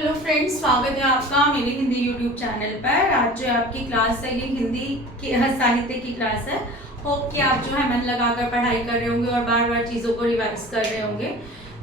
Hello friends, स्वागत है आपका मेरे हिंदी यूट्यूब चैनल पर। आज जो आपकी क्लास है ये हिंदी की साहित्य की क्लास है। होप कि आप जो है मन लगाकर पढ़ाई कर रहे होंगे और बार बार चीज़ों को रिवाइज कर रहे होंगे।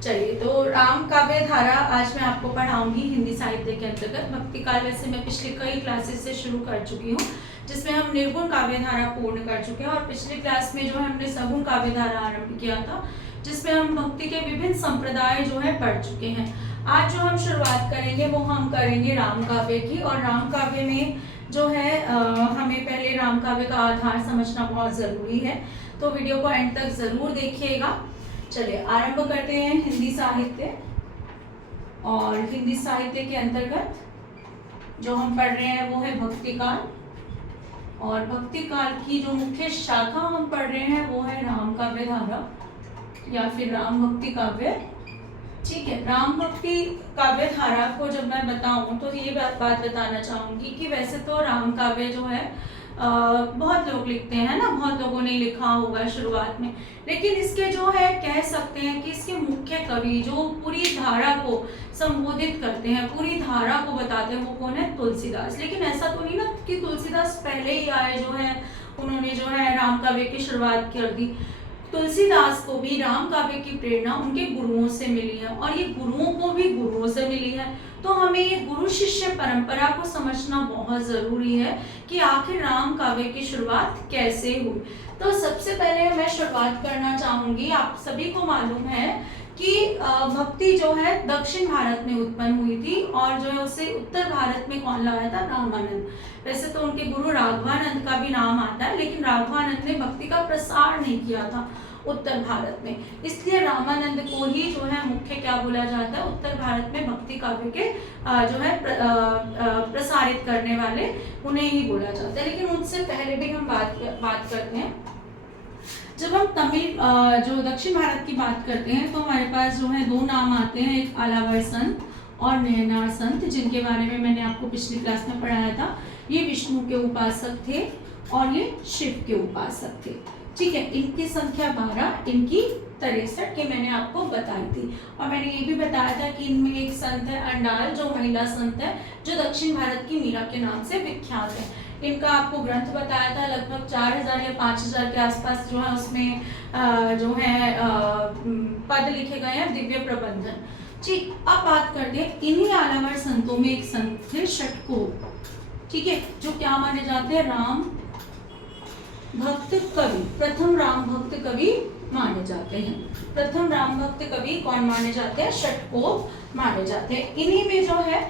चलिए, तो राम काव्य धारा आज मैं आपको पढ़ाऊंगी हिंदी साहित्य के अंतर्गत। भक्ति काल वैसे मैं पिछले कई क्लासेस से शुरू कर चुकी हूँ, जिसमें हम निर्गुण काव्य धारा पूर्ण कर चुके हैं। और पिछली क्लास में जो है हमने सगुण काव्य धारा आरंभ किया था, जिसमें हम भक्ति के विभिन्न संप्रदाय जो है पढ़ चुके हैं। आज जो हम शुरुआत करेंगे वो हम करेंगे राम काव्य की। और राम काव्य में जो है हमें पहले राम काव्य का आधार समझना बहुत ज़रूरी है, तो वीडियो को एंड तक ज़रूर देखिएगा। चलिए आरंभ करते हैं हिंदी साहित्य। और हिंदी साहित्य के अंतर्गत जो हम पढ़ रहे हैं वो है भक्ति काल। और भक्ति काल की जो मुख्य शाखा हम पढ़ रहे हैं वो है राम काव्य धारा या फिर राम भक्ति काव्य। ठीक है, राम भक्ति काव्य धारा को जब मैं बताऊं तो ये बात बताना चाहूंगी कि वैसे तो राम काव्य जो है बहुत लोग लिखते हैं ना, बहुत लोगों ने लिखा होगा शुरुआत में, लेकिन इसके जो है कह सकते हैं कि इसके मुख्य कवि जो पूरी धारा को संबोधित करते हैं, पूरी धारा को बताते हैं, वो कौन है? तुलसीदास। लेकिन ऐसा तो नहीं ना कि तुलसीदास पहले ही आए जो है उन्होंने जो है राम काव्य की शुरुआत कर दी। तुलसीदास को भी राम काव्य की प्रेरणा उनके गुरुओं से मिली है और ये गुरुओं को भी गुरुओं से मिली है। तो हमें ये गुरु शिष्य परंपरा को समझना बहुत जरूरी है कि आखिर राम काव्य की शुरुआत कैसे हुई। तो सबसे पहले मैं शुरुआत करना चाहूंगी, आप सभी को मालूम है कि भक्ति जो है दक्षिण भारत में उत्पन्न हुई थी और जो है उसे उत्तर भारत में कौन लाया था? रामानंद। वैसे तो उनके गुरु राघवानंद का भी नाम आता है, लेकिन राघवानंद ने भक्ति का प्रसार नहीं किया था उत्तर भारत में, इसलिए रामानंद को ही जो है मुख्य क्या बोला जाता है? उत्तर भारत में भक्ति काव्य के जो है प्रसारित करने वाले उन्हें ही बोला जाता है। लेकिन उनसे पहले भी हम बात करते हैं। जब हम तमिल जो दक्षिण भारत की बात करते हैं तो हमारे पास जो है दो नाम आते हैं, एक आलावर संत और नयनार संत, जिनके बारे में मैंने आपको पिछली क्लास में पढ़ाया था। ये विष्णु के उपासक थे और ये शिव के उपासक थे। ठीक है, इनकी संख्या 12, इनकी 63 के मैंने आपको बताई थी। और मैंने ये भी बताया था कि इनमें एक संत है अंडाल, जो महिला संत है, जो दक्षिण भारत की मीरा के नाम से विख्यात है। इनका आपको ग्रंथ बताया था, लगभग 4000 या 5000 के आसपास जो है उसमें जो है पद लिखे गए हैं, दिव्य प्रबंधन। ठीक, अब बात करते हैं इन्हीं आलावर संतों में एक संत थे षटकोप। ठीक है, जो क्या माने जाते हैं? राम भक्त कवि, प्रथम राम भक्त कवि माने जाते हैं। प्रथम राम भक्त कवि कौन माने जाते हैं? षटकोप माने जाते हैं। इन्हीं में जो है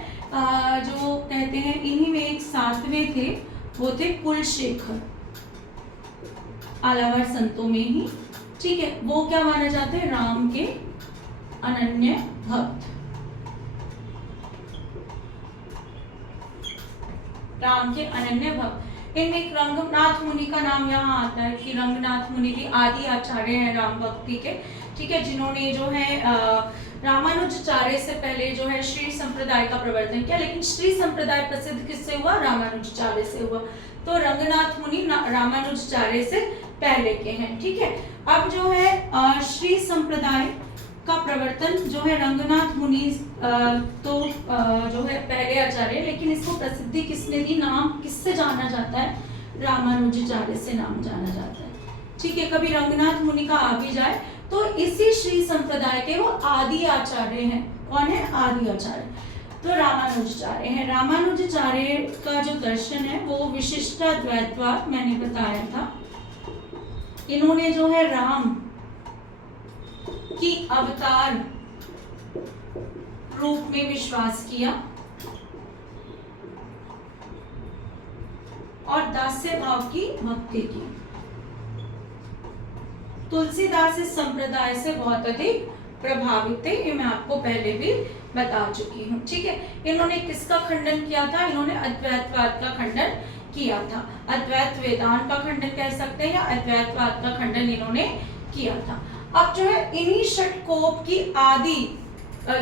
जो कहते हैं, इन्हीं में एक सातवें थे, वो थे कुलशेखर, आलावर संतों में ही। ठीक है, वो क्या माने जाते हैं? राम के अनन्य भक्त, राम के अनन्य भक्त। इनमें रंगनाथ मुनि का नाम यहाँ आता है कि रंगनाथ मुनि भी आदि आचार्य हैं राम भक्ति के। ठीक है, जिन्होंने जो है रामानुजाचार्य से पहले जो है श्री संप्रदाय का प्रवर्तन किया, लेकिन श्री संप्रदाय प्रसिद्ध किससे हुआ? रामानुजाचार्य से हुआ। तो रंगनाथ मुनि रामानुजाचार्य से पहले के हैं। ठीक है, अब जो है श्री संप्रदाय का प्रवर्तन जो है रंगनाथ मुनि तो जो है पहले आचार्य, लेकिन इसको प्रसिद्धि किसने दी? नाम किससे जाना जाता है? रामानुजाचार्य से नाम जाना जाता है। ठीक है, कभी रंगनाथ मुनि का आ भी जाए तो इसी श्री संप्रदाय के वो आदि आचार्य हैं। कौन है? आदि आचार्य, तो रामानुजाचार्य हैं। रामानुजाचार्य का जो दर्शन है वो विशिष्टाद्वैतवाद मैंने बताया था। इन्होंने जो है राम की अवतार रूप में विश्वास किया और दास्य भाव की भक्ति की। तुलसीदास इस संप्रदाय से बहुत अधिक प्रभावित थे, ये मैं आपको पहले भी बता चुकी हूँ। ठीक है, इन्होंने किसका खंडन किया था? इन्होंने अद्वैतवाद का खंडन किया था। अद्वैत वेदांत का खंडन कह सकते हैं या अद्वैतवाद का खंडन इन्होंने किया था। अब जो है इन्हीं षटकोप की आदि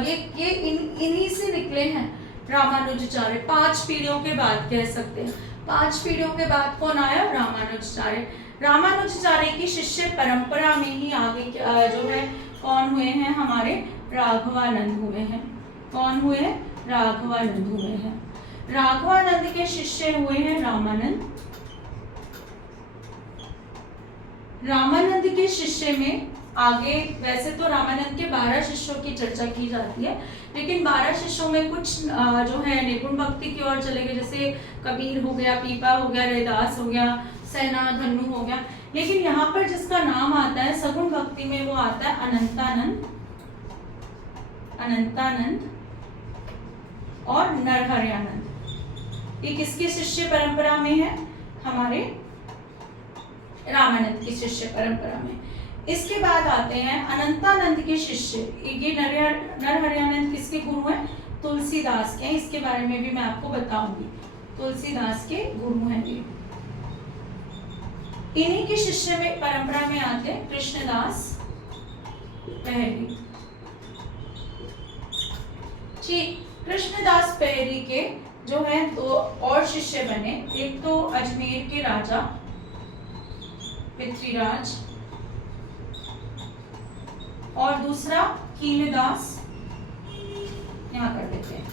ये इन्हीं से निकले हैं रामानुजाचार्य। 5 पीढ़ियों के बाद कह सकते हैं, 5 पीढ़ियों के बाद कौन आया? रामानुजाचार्य। रामानुजाचार्य की शिष्य परंपरा में ही आगे जो है कौन हुए हैं? हमारे राघवानंद हुए हैं। कौन हुए? राघवानंद हुए हैं। राघवानंद के शिष्य हुए हैं रामानंद। रामानंद के शिष्य में आगे वैसे तो रामानंद के 12 शिष्यों की चर्चा की जाती है, लेकिन 12 शिष्यों में कुछ जो है निपुण भक्ति की ओर चले गए, जैसे कबीर हो गया, पीपा हो गया, रैदास हो गया, सेना धन्नु हो गया। लेकिन यहाँ पर जिसका नाम आता है सगुण भक्ति में वो आता है अनंतानंद, अनंतानंद और नरहरयानंद। ये किसके शिष्य परंपरा में है? हमारे रामानंद की शिष्य परंपरा में। इसके बाद आते हैं अनंतानंद के शिष्य। ये नरहरयानंद किसके गुरु हैं? तुलसीदास के। इसके बारे में भी मैं आपको बताऊंगी। तुलसीदास के गुरु हैं ये। इन्हीं के शिष्य में परंपरा में आते हैं कृष्णदास पहरी। ठीक, कृष्णदास पहरी के जो है दो और शिष्य बने। एक तो अजमेर के राजा पृथ्वीराज और दूसरा कीनदास, यहाँ कर देते हैं,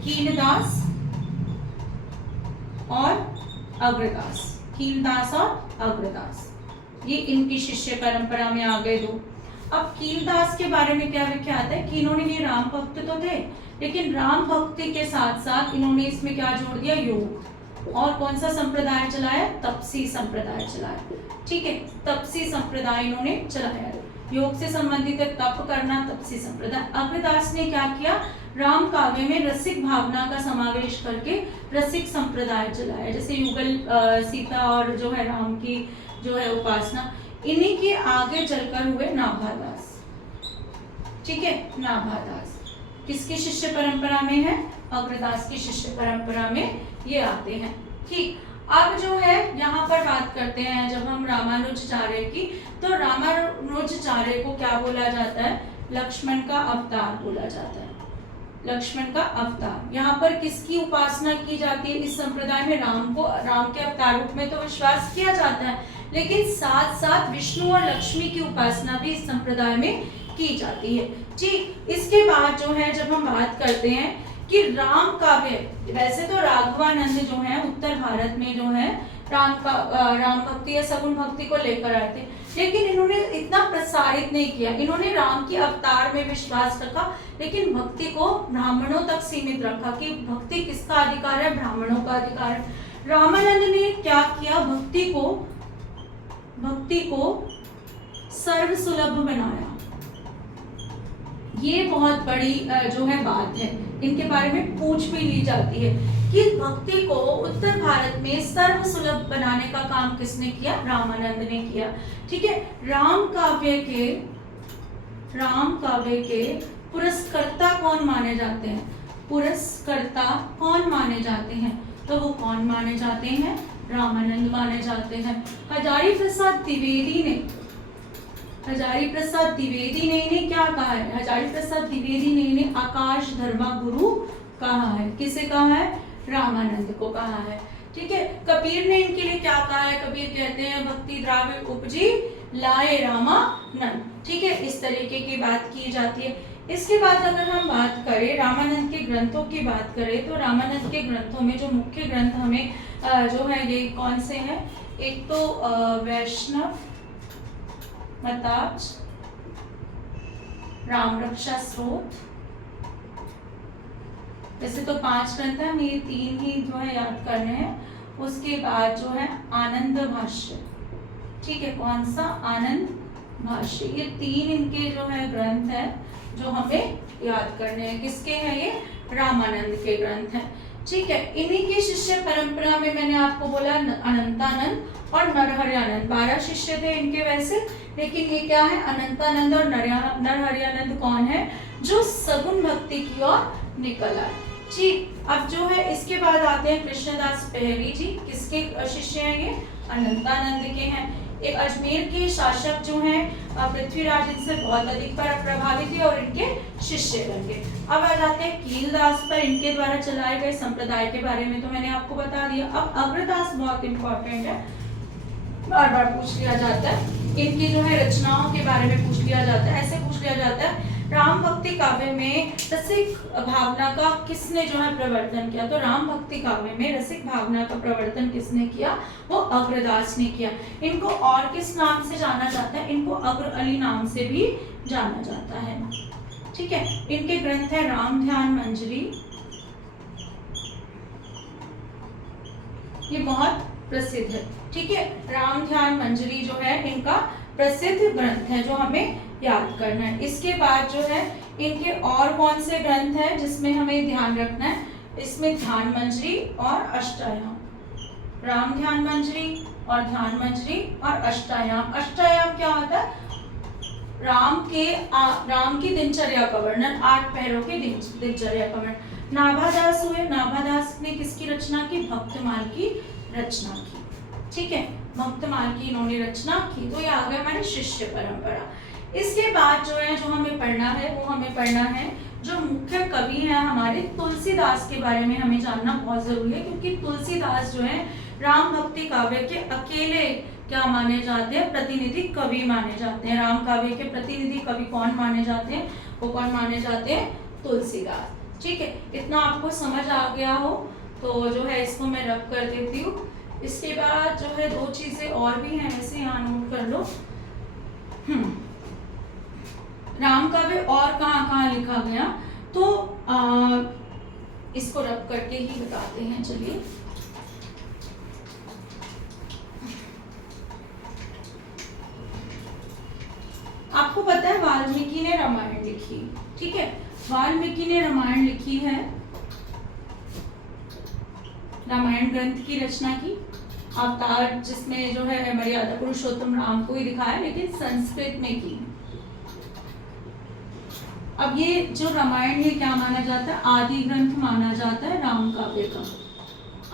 कीनदास और अग्रदास। कीनदास और अग्रदास ये इनकी शिष्य परंपरा में आ गए दो। अब कीनदास के बारे में क्या विख्यात है कि इन्होंने ये राम भक्त तो थे, लेकिन राम भक्ति के साथ साथ इन्होंने इसमें क्या जोड़ दिया? योग। और कौन सा संप्रदाय चलाया? तपसी संप्रदाय चलाया। ठीक है, तपसी संप्रदाय इन्होंने चलाया। योग से संबंधित है तप करना, तपसी संप्रदाय। अग्रदास ने क्या किया? राम काव्य में रसिक भावना का समावेश करके रसिक संप्रदाय चलाया, जैसे युगल सीता और जो है राम की जो है उपासना। इन्हीं के आगे चलकर हुए नाभादास। ठीक है, नाभादास किसकी शिष्य परंपरा में है? अग्रदास की शिष्य परंपरा में ये आते हैं। ठीक, अब जो है यहाँ पर बात करते हैं जब हम रामानुजाचार्य की, तो रामानुजाचार्य को क्या बोला जाता है? लक्ष्मण का अवतार बोला जाता है। लक्ष्मण का अवतार। यहाँ पर किसकी उपासना की जाती है? इस संप्रदाय में राम को, राम के अवतार रूप में तो विश्वास किया जाता है, लेकिन साथ साथ विष्णु और लक्ष्मी की उपासना भी इस संप्रदाय में की जाती है। ठीक, इसके बाद जो है जब हम बात करते हैं कि राम काव्य, वैसे तो राघवानंद जो है उत्तर भारत में जो है राम भक्ति या सगुण भक्ति को लेकर आए थे, लेकिन इन्होंने इतना प्रसारित नहीं किया। इन्होंने राम के अवतार में विश्वास रखा, लेकिन भक्ति को ब्राह्मणों तक सीमित रखा कि भक्ति किसका अधिकार है? ब्राह्मणों का अधिकार है। रामानंद ने क्या किया? भक्ति को सर्व सुलभ बनाया। ये बहुत बड़ी जो है बात है, इनके बारे में पूछ भी ली जाती है कि भक्ति को उत्तर भारत में सर्व सुलभ बनाने का काम किसने किया? रामानंद ने किया। ठीक है, राम काव्य के पुरस्कर्ता कौन माने जाते हैं? पुरस्कर्ता कौन माने जाते हैं? तो वो कौन माने जाते हैं? रामानंद माने जाते हैं। हजारी प्रसाद द्विवेदी ने इन्हें क्या कहा है? हजारी प्रसाद द्विवेदी ने इन्हें आकाश धर्मा गुरु कहा है। किसे कहा है? रामानंद को कहा है। ठीक है, कबीर ने इनके लिए क्या कहा है? कबीर कहते हैं भक्ति द्राव्य उपजी लाए रामानंद। ठीक है, इस तरीके की बात की जाती है। इसके बाद अगर हम बात करें रामानंद के ग्रंथों की बात करें, तो रामानंद के ग्रंथों में जो मुख्य ग्रंथ हमें जो है ये कौन से हैं? एक तो वैष्णव मताज, राम रक्षा स्रोत, वैसे तो 5 ग्रंथ है, ये 3 ही जो है याद करने हैं। उसके बाद जो है आनंद भाष्य। ठीक है, कौन सा? आनंद भाष्य। ये 3 इनके जो है ग्रंथ है जो हमें याद करने हैं। किसके हैं ये? रामानंद के ग्रंथ हैं। ठीक है, इन्हीं की शिष्य परंपरा में मैंने आपको बोला अनंतानंद और नरहरयानंद 12 शिष्य थे इनके वैसे, लेकिन ये क्या है? अनंतानंद और नरहरयानंद कौन है? जो सगुण भक्ति की ओर निकल आए। ठीक, अब जो है इसके बाद आते हैं कृष्णदास पहरी जी। किसके शिष्य हैं ये? अनंतानंद के हैं। एक अजमेर के शासक जो हैं पृथ्वीराज, इनसे बहुत अधिक प्रभावित थे और इनके शिष्य बन गए। अब आ जाते हैं कीलदास पर। इनके द्वारा चलाए गए संप्रदाय के बारे में तो मैंने आपको बता दिया। अब अग्रदास बहुत इंपॉर्टेंट है, बार बार पूछ लिया जाता है। इनकी जो है रचनाओं के बारे में पूछ लिया जाता है। ऐसे पूछ लिया जाता है राम भक्ति काव्य में रसिक भावना का किसने जो है प्रवर्तन किया? तो राम भक्ति काव्य में रसिक भावना का प्रवर्तन किसने किया? वो अग्रदास ने किया। इनको और किस नाम से जाना जाता है? इनको अग्र अली नाम से भी जाना जाता है। ठीक है, इनके ग्रंथ है राम ध्यान मंजरी, ये बहुत प्रसिद्ध है। ठीक है, राम ध्यान मंजरी जो है इनका प्रसिद्ध ग्रंथ है जो हमें याद करना है। इसके बाद जो है इनके और कौन से ग्रंथ है जिसमें हमें ध्यान रखना है? इसमें ध्यान मंजरी और अष्टायाम, राम ध्यान मंजरी और ध्यान मंजरी और अष्टायाम। अष्टायाम क्या होता है? राम की दिनचर्या का वर्णन, 8 पहरों की दिनचर्या का वर्णन। नाभादास हुए, नाभादास ने किसकी रचना की? भक्तमाल की रचना की। ठीक है, भक्तमाल की इन्होंने रचना की। तो ये आ गया हमारी शिष्य परंपरा। इसके बाद जो है जो हमें पढ़ना है वो हमें पढ़ना है जो मुख्य कवि है हमारे तुलसीदास के बारे में हमें जानना बहुत जरूरी है, क्योंकि तुलसीदास जो है राम भक्ति काव्य के अकेले क्या माने जाते हैं? प्रतिनिधि कवि माने जाते हैं। राम काव्य के प्रतिनिधि कवि कौन माने जाते हैं? वो कौन माने जाते हैं? तुलसीदास। ठीक है, इतना आपको समझ आ गया हो तो जो है इसको मैं रब कर देती हूँ। इसके बाद जो है 2 चीजें और भी हैं, वैसे यहाँ नोट कर लो। राम काव्य और कहाँ कहाँ लिखा गया तो इसको रब करके ही बताते हैं। चलिए, आपको पता है वाल्मीकि ने रामायण लिखी। ठीक है, वाल्मीकि ने रामायण लिखी है, रामायण ग्रंथ की रचना की। अवतार जिसमें जो है मर्यादा पुरुषोत्तम राम को ही दिखाया, लेकिन संस्कृत में की। अब ये जो रामायण है क्या माना जाता है? आदि ग्रंथ माना जाता है राम काव्य का,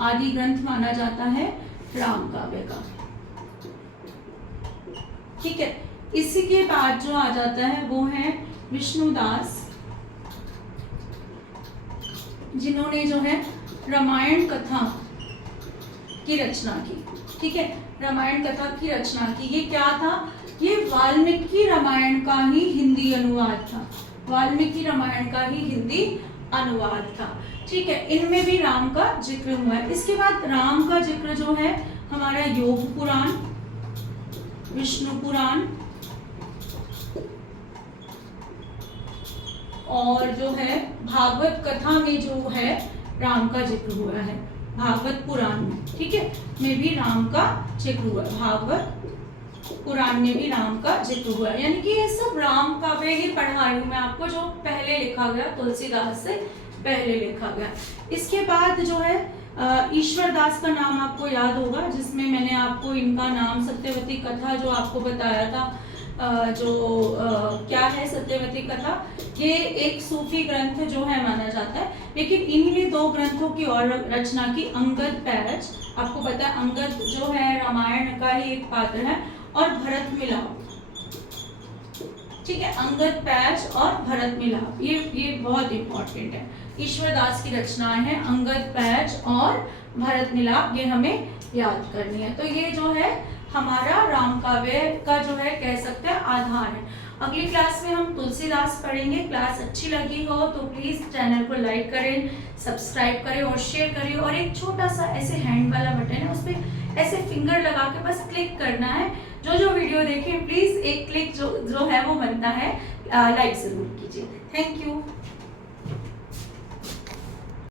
आदि ग्रंथ माना जाता है राम काव्य का। ठीक है, इसी के बाद जो आ जाता है वो है विष्णुदास, जिन्होंने जो है रामायण कथा की रचना की। ठीक है, रामायण कथा की रचना की। ये क्या था? ये वाल्मीकि रामायण का ही हिंदी अनुवाद था, वाल्मीकि रामायण का ही हिंदी अनुवाद था। ठीक है, इनमें भी राम का जिक्र हुआ है। इसके बाद राम का जिक्र जो है हमारा योग पुराण, विष्णु पुराण और जो है भागवत कथा में जो है राम का जिक्र हुआ है, भागवत पुराण में। ठीक है, में भी राम का जिक्र हुआ है, भागवत पुराण में भी राम का जिक्र हुआ है। यानी कि ये सब राम काव्य ही पढ़ा रही हूँ मैं आपको, जो पहले लिखा गया, तुलसीदास से पहले लिखा गया। इसके बाद जो है ईश्वर दास का नाम आपको याद होगा, जिसमें मैंने आपको इनका नाम सत्यवती कथा जो आपको बताया था, क्या है सत्यवती कथा, ये एक सूफी ग्रंथ जो है माना जाता है। लेकिन इन्हीं 2 ग्रंथों की और रचना की अंगद पैच। आपको पता है अंगद जो है रामायण का ही एक पात्र है, और भरत मिलाप। ठीक है, अंगद पैच और भरत मिलाप, ये बहुत इंपॉर्टेंट है। ईश्वर दास की रचनाएं हैं अंगद पैच और भरत मिलाप, ये हमें याद करनी है। तो ये जो है हमारा राम काव्य का जो है कह सकते हैं आधार है। अगली क्लास में हम तुलसीदास पढ़ेंगे। क्लास अच्छी लगी हो तो प्लीज चैनल को लाइक करें, सब्सक्राइब करें और शेयर करें। और एक छोटा सा ऐसे हैंड वाला बटन है, उस पर ऐसे फिंगर लगा के बस क्लिक करना है। जो वीडियो देखें प्लीज एक क्लिक जो है वो बनता है, लाइक जरूर कीजिए। Thank you.